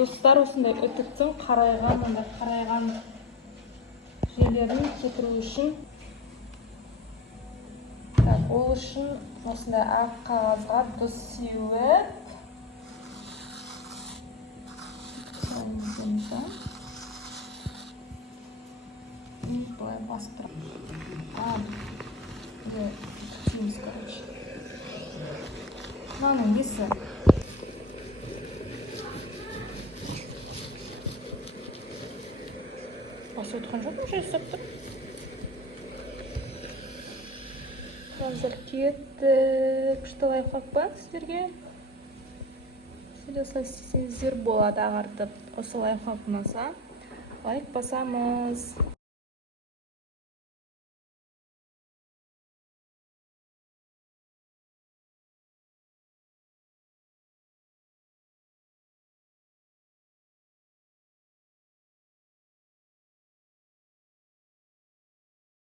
достар, осындай үтіктің қарайған жерлерін кетіру үшін, ол үшін осындай ақ қағазға тұз сеуіп, былай бастырып, түксейміз, короче. Мынаның есі. Басып отқан жоқпын, жайсап тұр. Қазір кеттік. Күшті лайфхак бар сіздерге. Сіздер осылай істесеңіздер болады ағартып. Осы лайфхак ұнаса, лайк басамыз.